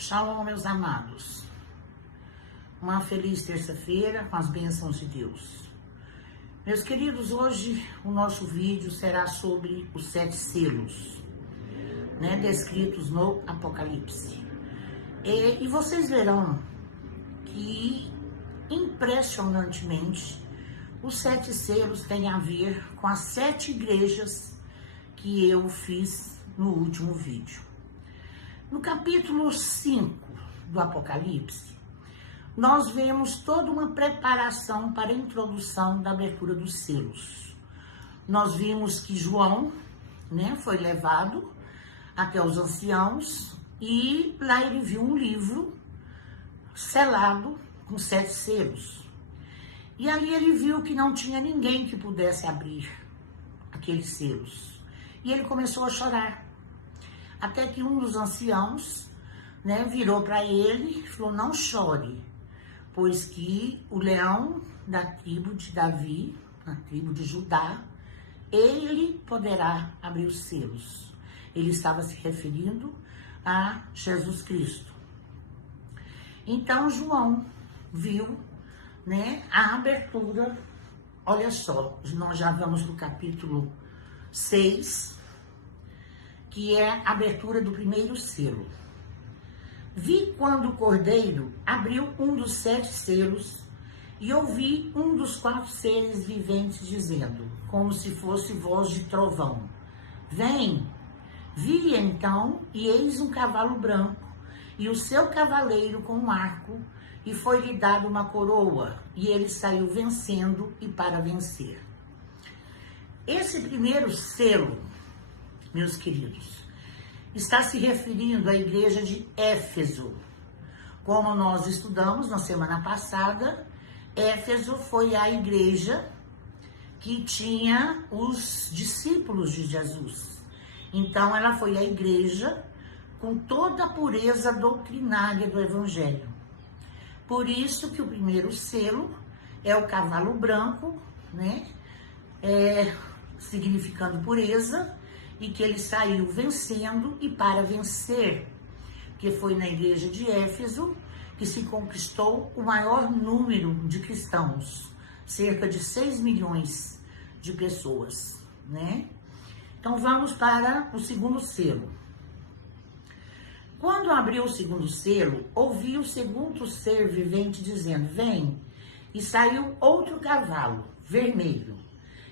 Shalom, meus amados. Uma feliz terça-feira com as bênçãos de Deus. Meus queridos, hoje o nosso vídeo será sobre os 7 selos, descritos no Apocalipse. E vocês verão que, impressionantemente, os 7 selos têm a ver com as 7 igrejas que eu fiz no último vídeo. No capítulo 5 do Apocalipse, nós vemos toda uma preparação para a introdução da abertura dos selos. Nós vimos que João, foi levado até os anciãos e lá ele viu um livro selado com 7 selos. E ali ele viu que não tinha ninguém que pudesse abrir aqueles selos. E ele começou a chorar. Até que um dos anciãos, virou para ele e falou: não chore, pois que o leão da tribo de Davi, a tribo de Judá, ele poderá abrir os selos. Ele estava se referindo a Jesus Cristo. Então João viu, a abertura. Olha só, nós já vamos no capítulo 6, que é a abertura do primeiro selo. Vi quando o cordeiro abriu um dos 7 selos e ouvi um dos 4 seres viventes dizendo, como se fosse voz de trovão: vem! Vi então, e eis um cavalo branco, e o seu cavaleiro com um arco, e foi-lhe dada uma coroa, e ele saiu vencendo e para vencer. Esse primeiro selo, meus queridos, está se referindo à igreja de Éfeso. Como nós estudamos na semana passada, Éfeso foi a igreja que tinha os discípulos de Jesus. Então, ela foi a igreja com toda a pureza doutrinária do Evangelho. Por isso que o primeiro selo é o cavalo branco, significando pureza, e que ele saiu vencendo e para vencer, que foi na igreja de Éfeso que se conquistou o maior número de cristãos, cerca de 6 milhões de pessoas, Então vamos para o segundo selo. Quando abriu o segundo selo, ouvi o segundo ser vivente dizendo: vem, e saiu outro cavalo, vermelho,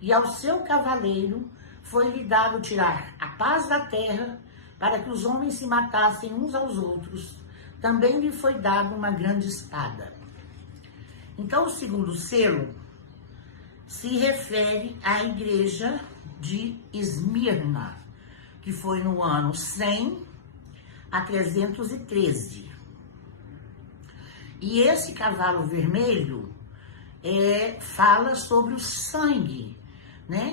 e ao seu cavaleiro foi-lhe dado tirar a paz da terra, para que os homens se matassem uns aos outros. Também lhe foi dado uma grande espada. Então, o segundo selo se refere à igreja de Esmirna, que foi no ano 100 a 313. E esse cavalo vermelho fala sobre o sangue,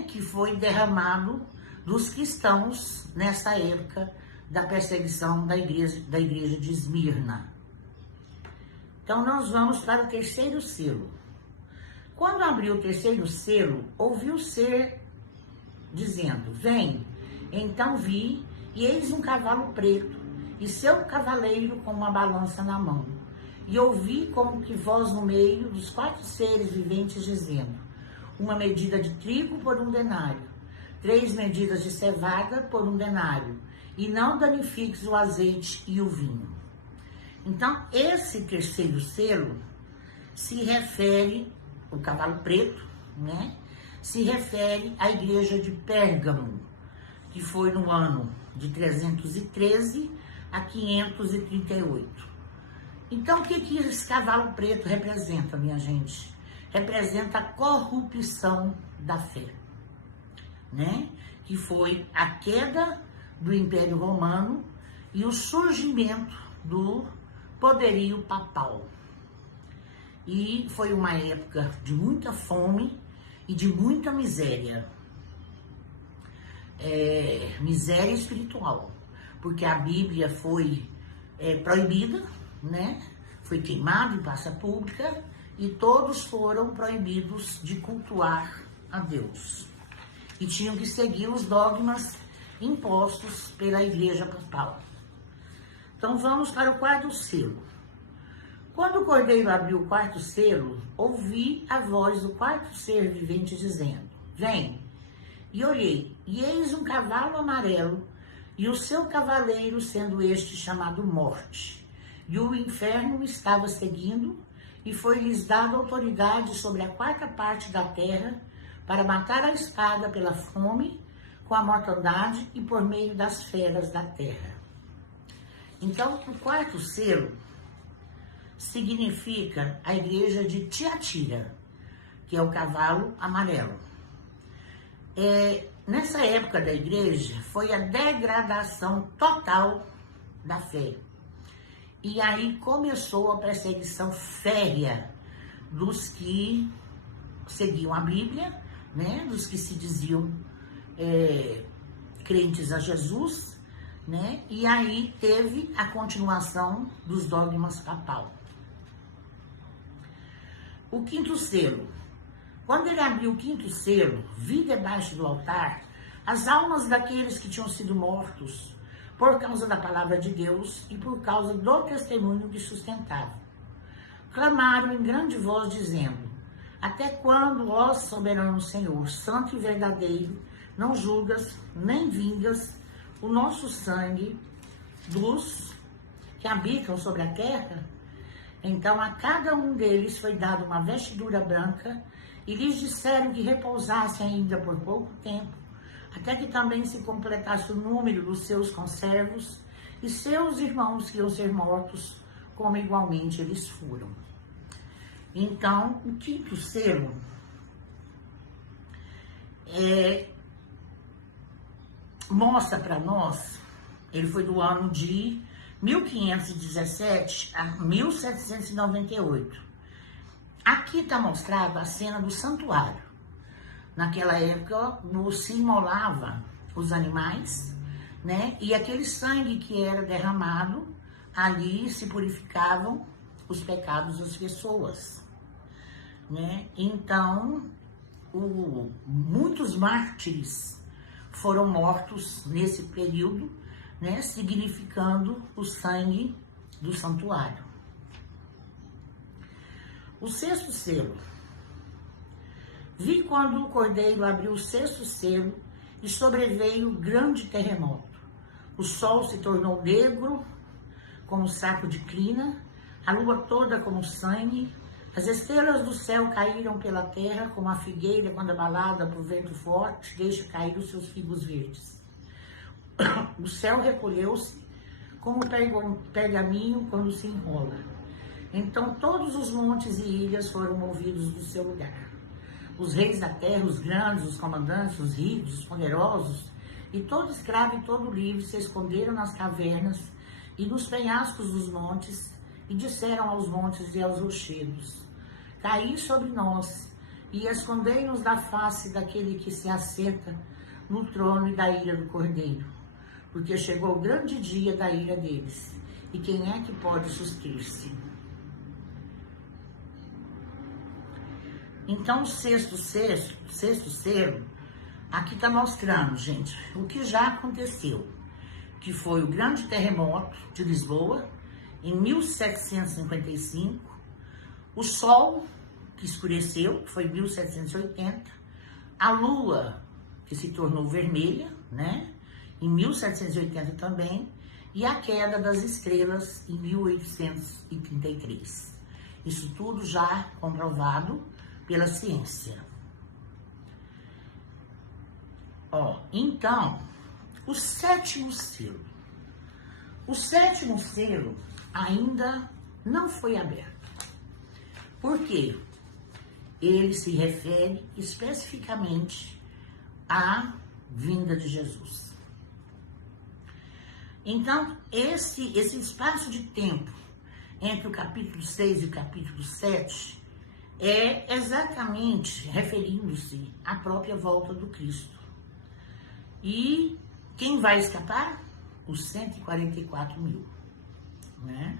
que foi derramado dos cristãos nessa época da perseguição da igreja de Esmirna. Então, nós vamos para o terceiro selo. Quando abriu o terceiro selo, ouvi o ser dizendo: vem. Então vi, e eis um cavalo preto, e seu cavaleiro com uma balança na mão. E ouvi como que voz no meio dos 4 seres viventes dizendo: uma medida de trigo por 1 denário, 3 medidas de cevada por 1 denário, e não danifiques o azeite e o vinho. Então, esse terceiro selo se refere, o cavalo preto, se refere à igreja de Pérgamo, que foi no ano de 313 a 538. Então, o que esse cavalo preto representa, minha gente? Representa a corrupção da fé, que foi a queda do Império Romano e o surgimento do poderio papal. E foi uma época de muita fome e de muita miséria. Miséria espiritual, porque a Bíblia foi proibida, foi queimada em praça pública, e todos foram proibidos de cultuar a Deus. E tinham que seguir os dogmas impostos pela Igreja Papal. Então vamos para o quarto selo. Quando o cordeiro abriu o quarto selo, ouvi a voz do quarto ser vivente dizendo: vem. E olhei, e eis um cavalo amarelo, e o seu cavaleiro sendo este chamado Morte. E o inferno estava seguindo, e foi-lhes dada autoridade sobre a quarta parte da terra, para matar a espada pela fome, com a mortandade e por meio das feras da terra. Então, o quarto selo significa a igreja de Tiatira, que é o cavalo amarelo. Nessa época da igreja, foi a degradação total da fé. E aí começou a perseguição férrea dos que seguiam a Bíblia, né? Dos que se diziam crentes a Jesus, né? E aí teve a continuação dos dogmas papal. O quinto selo. Quando ele abriu o quinto selo, vi debaixo do altar as almas daqueles que tinham sido mortos por causa da palavra de Deus e por causa do testemunho que sustentavam. Clamaram em grande voz, dizendo: até quando, ó soberano Senhor, santo e verdadeiro, não julgas nem vingas o nosso sangue dos que habitam sobre a terra? Então a cada um deles foi dada uma vestidura branca, e lhes disseram que repousassem ainda por pouco tempo, até que também se completasse o número dos seus conservos e seus irmãos que iam ser mortos, como igualmente eles foram. Então, o quinto selo mostra para nós, ele foi do ano de 1517 a 1798. Aqui está mostrada a cena do santuário. Naquela época, se imolava os animais, né? E aquele sangue que era derramado, ali se purificavam os pecados das pessoas, né? Então, muitos mártires foram mortos nesse período, né? Significando o sangue do santuário. O sexto selo. Vi quando o cordeiro abriu o sexto selo e sobreveio grande terremoto. O sol se tornou negro como saco de crina, a lua toda como sangue, as estrelas do céu caíram pela terra como a figueira quando abalada por vento forte deixa cair os seus figos verdes. O céu recolheu-se como pergaminho quando se enrola. Então todos os montes e ilhas foram movidos do seu lugar. Os reis da terra, os grandes, os comandantes, os ricos, os poderosos, e todo escravo e todo livre se esconderam nas cavernas e nos penhascos dos montes, e disseram aos montes e aos rochedos: caí sobre nós, e escondei-nos da face daquele que se assenta no trono e da ira do Cordeiro, porque chegou o grande dia da ira deles, e quem é que pode suster-se? Então, o sexto selo, aqui está mostrando, gente, o que já aconteceu, que foi o grande terremoto de Lisboa, em 1755, o sol que escureceu, que foi em 1780, a lua que se tornou vermelha, né, em 1780 também, e a queda das estrelas em 1833. Isso tudo já comprovado pela ciência. Então, o sétimo selo. O sétimo selo ainda não foi aberto. Por quê? Ele se refere especificamente à vinda de Jesus. Então, esse espaço de tempo entre o capítulo 6 e o capítulo 7 é exatamente referindo-se à própria volta do Cristo. E quem vai escapar? Os 144 mil, né?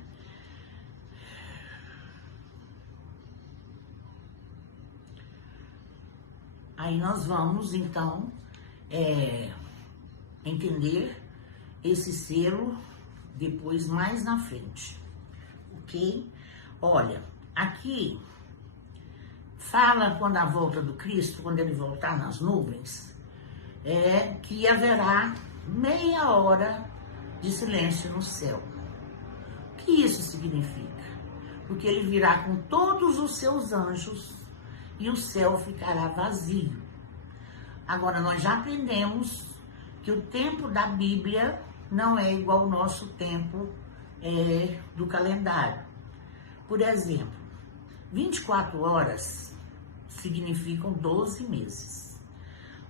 Aí nós vamos, então, entender esse selo depois mais na frente, ok? Olha, aqui fala quando a volta do Cristo, quando ele voltar nas nuvens, que haverá meia hora de silêncio no céu. O que isso significa? Porque ele virá com todos os seus anjos e o céu ficará vazio. Agora, nós já aprendemos que o tempo da Bíblia não é igual ao nosso tempo do calendário. Por exemplo, 24 horas significam 12 meses.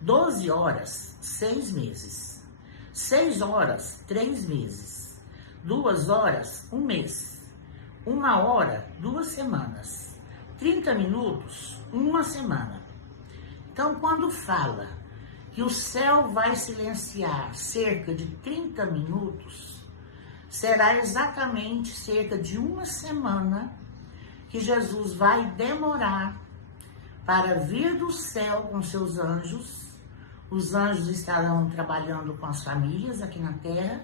12 horas, 6 meses. 6 horas, 3 meses. 2 horas, 1 mês. 1 hora, 2 semanas. 30 minutos, 1 semana. Então, quando fala que o céu vai silenciar cerca de 30 minutos, será exatamente cerca de 1 semana que Jesus vai demorar para vir do céu com seus anjos. Os anjos estarão trabalhando com as famílias aqui na terra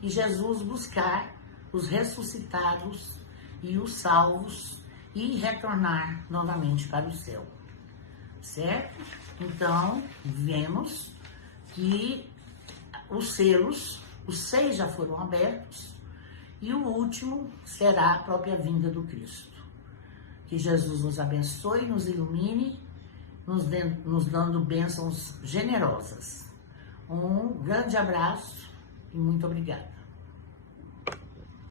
e Jesus buscar os ressuscitados e os salvos e retornar novamente para o céu, certo? Então, vemos que os selos, os 6 já foram abertos e o último será a própria vinda do Cristo. Que Jesus nos abençoe, nos ilumine, nos dando bênçãos generosas. Um grande abraço e muito obrigada.